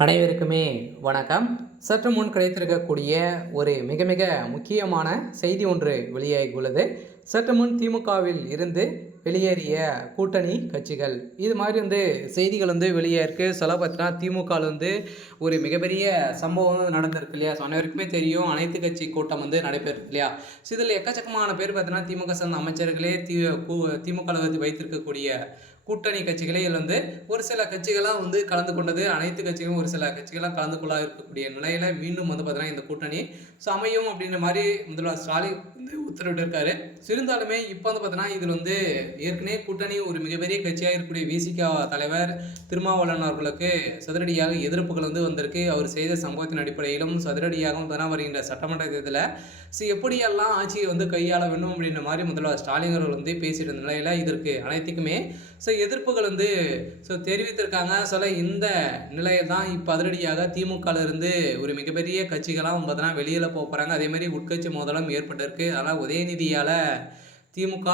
அனைவருக்குமே வணக்கம். சற்று முன் கிடைத்திருக்கக்கூடிய ஒரு மிக மிக முக்கியமான செய்தி ஒன்று வெளியாகியுள்ளது. சற்று முன் திமுகவில் இருந்து வெளியேறிய கூட்டணி கட்சிகள் இது மாதிரி செய்திகள் வெளியேறிருக்கு. சொல்ல பார்த்தீங்கன்னா திமுகவில் ஒரு மிகப்பெரிய சம்பவம் நடந்திருக்கு இல்லையா? ஸோ அனைவருக்குமே தெரியும், அனைத்து கட்சி கூட்டம் நடைபெறுது இல்லையா? ஸோ இதில் எக்கச்சக்கமான பேர் பார்த்தீங்கன்னா திமுக சார்ந்த அமைச்சர்களே திமுகவில் வைத்திருக்கக்கூடிய கூட்டணி கட்சிகளே இதில் ஒரு சில கட்சிகளாக கலந்து கொண்டது. அனைத்து கட்சிகளும் ஒரு சில கட்சிகளாக கலந்து கொள்ள இருக்கக்கூடிய நிலையில் மீண்டும் பார்த்தீங்கன்னா இந்த கூட்டணி அமையும் அப்படின்ற மாதிரி முதல்வர் ஸ்டாலின் உத்தரவிட்டிருக்காரு. இருந்தாலுமே இப்போ பார்த்தீங்கன்னா இதில் ஏற்கனவே கூட்டணி ஒரு மிகப்பெரிய கட்சியாக இருக்கக்கூடிய விசிக தலைவர் திருமாவளவன் அவர்களுக்கு சதுரடியாக எதிர்ப்புகள் வந்திருக்கு. அவர் செய்த சம்பவத்தின் அடிப்படையிலும் சதுரடியாகவும் தான் வருகின்ற சட்டமன்ற தேர்தலில் எப்படியெல்லாம் ஆட்சியை கையாள வேண்டும் அப்படின்ற மாதிரி முதல்வர் ஸ்டாலின் அவர்கள் பேசிட்டு இருந்த நிலையில் இதற்கு அனைத்துக்குமே எதிர்ப்புகள் தெரிவித்திருக்காங்க. சொல்ல இந்த நிலையில் தான் இப்போ அதிரடியாக திமுகவிலிருந்து ஒரு மிகப்பெரிய கட்சிகளாக பார்த்தீங்கன்னா வெளியில் போகிறாங்க. அதேமாதிரி உட்கட்சி மோதலும் ஏற்பட்டிருக்கு. அதனால் உதயநிதியால் திமுக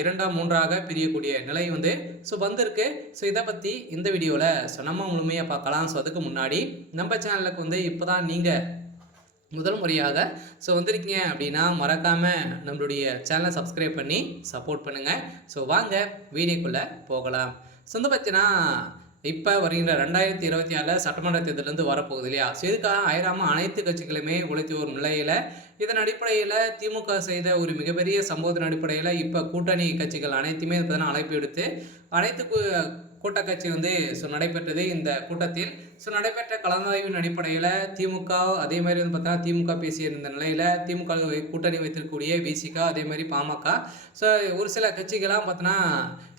2 3ஆக பிரியக்கூடிய நிலை வந்திருக்கு. ஸோ இதை பற்றி இந்த வீடியோவில் நம்ம முழுமையாக பார்க்கலாம். ஸோ அதுக்கு முன்னாடி நம்ம சேனலுக்கு இப்போ தான் நீங்கள் முதல் முறையாக வந்திருக்கீங்க அப்படின்னா மறக்காமல் நம்மளுடைய சேனலை சப்ஸ்கிரைப் பண்ணி சப்போர்ட் பண்ணுங்கள். ஸோ வாங்க வீடியோக்குள்ளே போகலாம். பார்த்தீங்கன்னா இப்போ வருகின்ற 2026 சட்டமன்ற தேர்தலேருந்து வரப்போகுது இல்லையா? ஸோ இதுக்காக அயராமல் அனைத்து கட்சிகளுமே உழைத்து வரும் நிலையில் இதன் அடிப்படையில் திமுக செய்த ஒரு மிகப்பெரிய சம்பவத்தின் அடிப்படையில் இப்போ கூட்டணி கட்சிகள் அனைத்துமே பார்த்தீங்கன்னா அழைப்பு எடுத்து அனைத்து கூட்டக்கட்சி நடைபெற்றது. இந்த கூட்டத்தில் நடைபெற்ற கலந்தாய்வின் அடிப்படையில் திமுக அதே மாதிரி பார்த்தீங்கன்னா திமுக பேசியிருந்த நிலையில் திமுக கூட்டணி வைத்திருக்கக்கூடிய விசிக அதே மாதிரி பாமக ஒரு சில கட்சிகளாக பார்த்தோன்னா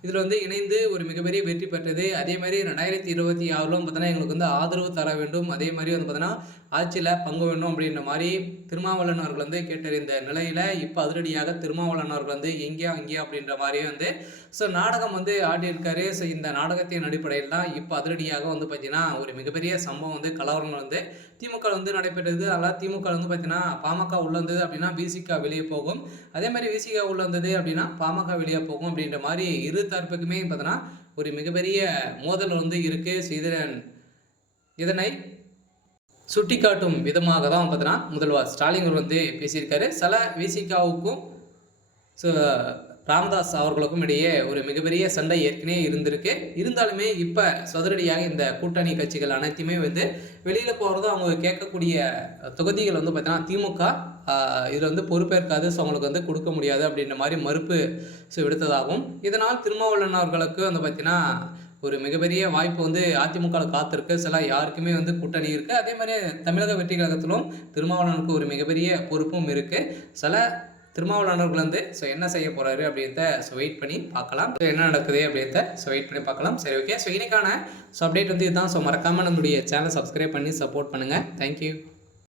இதில் இணைந்து ஒரு மிகப்பெரிய வெற்றி பெற்றது. அதே மாதிரி 2026 பார்த்தோன்னா எங்களுக்கு ஆதரவு தர வேண்டும், அதே மாதிரி பார்த்தோன்னா ஆட்சியில் பங்கு வேண்டும் அப்படின்ற மாதிரி திருமாவளவன் அவர்கள் கேட்டறிந்த நிலையில் இப்போ அதிரடியாக திருமாவளவன் அவர்கள் எங்கேயா அங்கேயா அப்படின்ற மாதிரி நாடகம் ஆடியிருக்காரு. ஸோ இந்த நாடகத்தின் அடிப்படையில் தான் இப்போ அதிரடியாக பார்த்தீங்கன்னா ஒரு மிகப்பெரிய சம்பவம் கலவரங்கள் திமுக நடைபெற்றது. அதனால் திமுக பார்த்தீங்கன்னா பாமக உள்ள வந்தது அப்படின்னா விசிக வெளியே போகும், அதே மாதிரி விசிக உள்ள வந்தது அப்படின்னா பாமக வெளியே போகும் அப்படின்ற மாதிரி இரு தரப்புக்குமே பார்த்தீங்கன்னா ஒரு மிகப்பெரிய மோதல் இருக்குது. இதனை சுட்டிக்காட்டும் விதமாக தான் பார்த்தீங்கன்னா முதல்வர் ஸ்டாலின் பேசியிருக்காரு. சில விசிகாவுக்கும் ராமதாஸ் அவர்களுக்கும் இடையே ஒரு மிகப்பெரிய சண்டை ஏற்கனவே இருந்திருக்கு. இருந்தாலுமே இப்போ சதுரடியாக இந்த கூட்டணி கட்சிகள் அனைத்துமே வெளியில் போகிறதும் அவங்க கேட்கக்கூடிய தொகுதிகள் பார்த்தீங்கன்னா திமுக இதில் பொறுப்பேற்காது, ஸோ அவங்களுக்கு கொடுக்க முடியாது அப்படின்ற மாதிரி மறுப்பு விடுத்ததாகவும் இதனால் திருமாவளவன் அவர்களுக்கு பார்த்தீங்கன்னா ஒரு மிகப்பெரிய வாய்ப்பு அதிமுக காத்திருக்கு. சில யாருக்குமே கூட்டணி இருக்குது. அதே மாதிரி தமிழக வெற்றி கழகத்திலும் திருமாவளவனுக்கு ஒரு மிகப்பெரிய பொறுப்பும் இருக்குது. சில திருமாவளவர்கள் என்ன செய்ய போகிறாரு அப்படின்றத வெயிட் பண்ணி பார்க்கலாம். என்ன நடக்குது அப்படின்றத வெயிட் பண்ணி பார்க்கலாம். சரி, ஓகே. இன்னைக்கான அப்டேட் இதுதான். மறக்காமல் நம்மளுடைய சேனலை சப்ஸ்கிரைப் பண்ணி சப்போர்ட் பண்ணுங்கள். தேங்க்யூ.